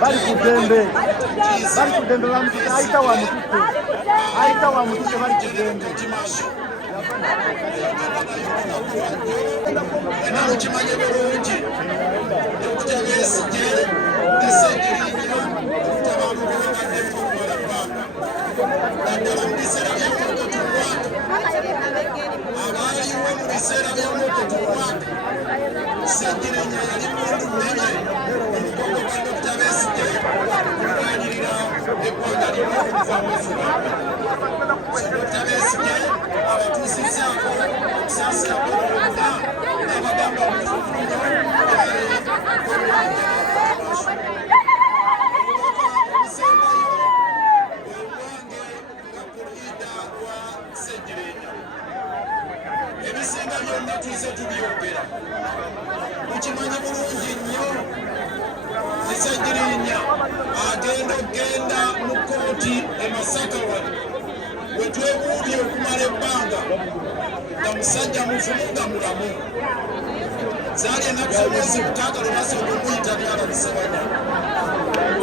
Bali kudembe bamututte ayita wa mututte bali kudembe kimanye bulungi okutegeesije esengerinyo naddala mu biseera byamukotumwaka abaaliwo mu biseera byamukotumwaka Sengirinya yali muntu munene omugongo gwa Dr. Besigye okulwanirira eggwanga lino okuva mu nfuba. Dr. Besigye abatuusizzaako okusaasira kw'okulonda n'abagamba omufulumyo omusembayo owange nga puliida wa Sengirinya. Ebisinga byonna tuze tubyogera. Mukimanyi bulungi nnyo Sengirinya agenda mu kkooti e Masaka wano we twebuubye okumala ebbanga nga musajja muvumu nga mulamu. Zaali ennaku z'omwezi mukaaga lwe basooka okuyita byalabisebanya.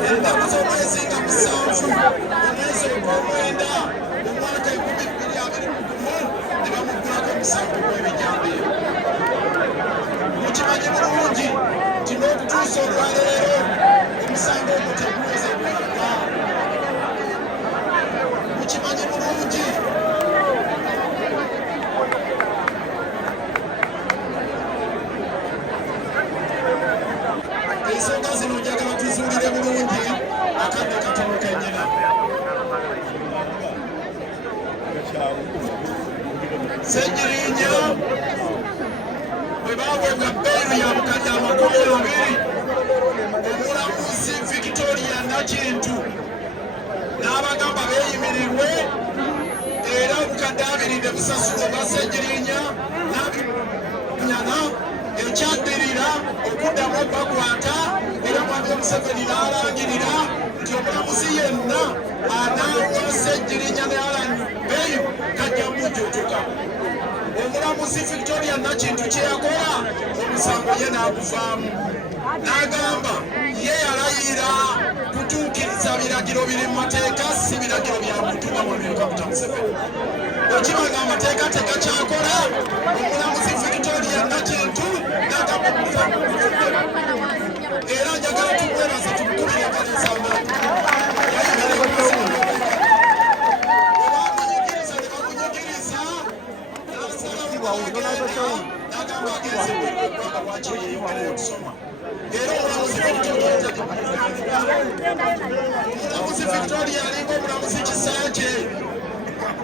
Ennaku z'omwezi nga 7 omwezi ogw'omwenda mu mwaka 2021 ne bamuggulako omusango gw'ebijambiiro. Mukimanyi bulungi nti n'okutuusa olwaleero omusango ogwo teguweze gwaka. Mukimanyi bulungi ensonga zino njagala tuzuulire bulungi akadde katono kennyina. Sengirinya bwe baabwenga bbeeru ya bukadde 20, omulamuzi Victoria Nakintu n'abagamba beeyimirirwe era obukadde 2 ne busasulwa bwa Sengirinya n'abanyana ekyaddirira okuddamu okbakwata era mwami Museveni n'alangirira nti omulamuzi yenna anaanywa Sengirinya ne Alan Beyu kajja mujjuutuka. Omulamuzi Victoria Nakintu kye yakola omusango ye n'aguvaamu n'agamba ye yalayira kutuukiriza biragiro biri mu mateeka si biragiro bya muntu nga mwamyuka Dr. Museveni. Okibanga amateeka tegakyakola omulamuzi Victoria Nakintu n'agamba omusango guvudde. Era njagala tumwebaza tumukubira kalisa amaanyi yayimirira omusango webamunyigiriza ne bamunyigiriza n'agamba agenze eggwanga lwakiri yeyongera okusoma. Era omulamuzi Victoria alinga omulamuzi Kisakye.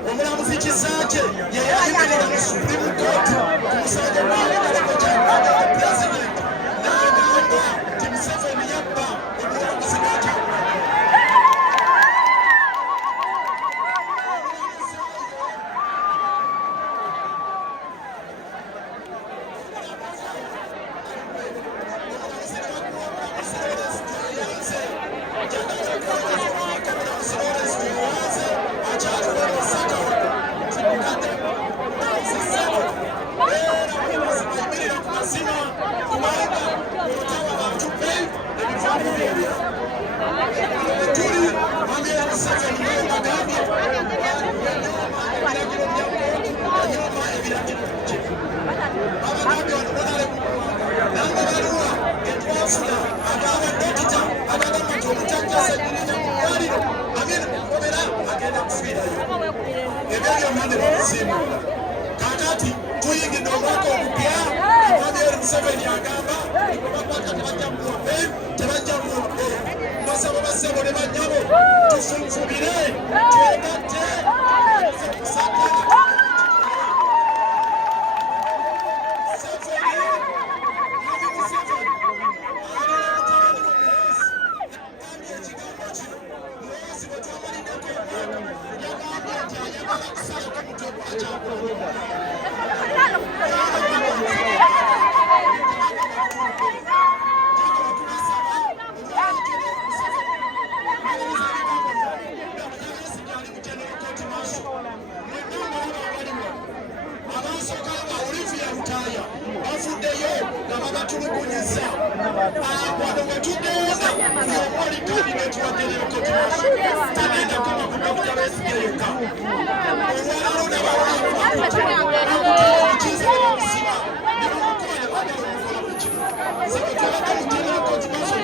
Omulamuzi Kisakye ye yayimirira mu Supreme Court ku musango gw'abagaleko kyagwanga pulezidenti n'agamba nti Museveni yabba omulamuzi Nakintu. Kakati tuyingidde omwaka omupya omwami Museveni agamba bakwata tebajja muwabbe tebajja muwabbe. Mbasaba bassebo ne bannyabo tufunfubire twegatte ekigambo kino muwezi bwe twamaliddeko omwaka bafuddeyo nga babatulugunyisa wano wetugenda fyomoli kabineti waddeleyokotimaso tagenda koma ku Dr. Besigye yokka olwalalo nabawakiza bamusiba nebamukola bagala omukola ku kino sebetwalaka muteleyokotimaso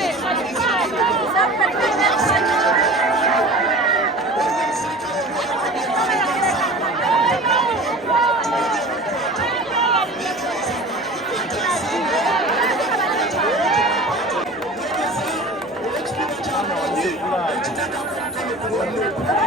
Thank you.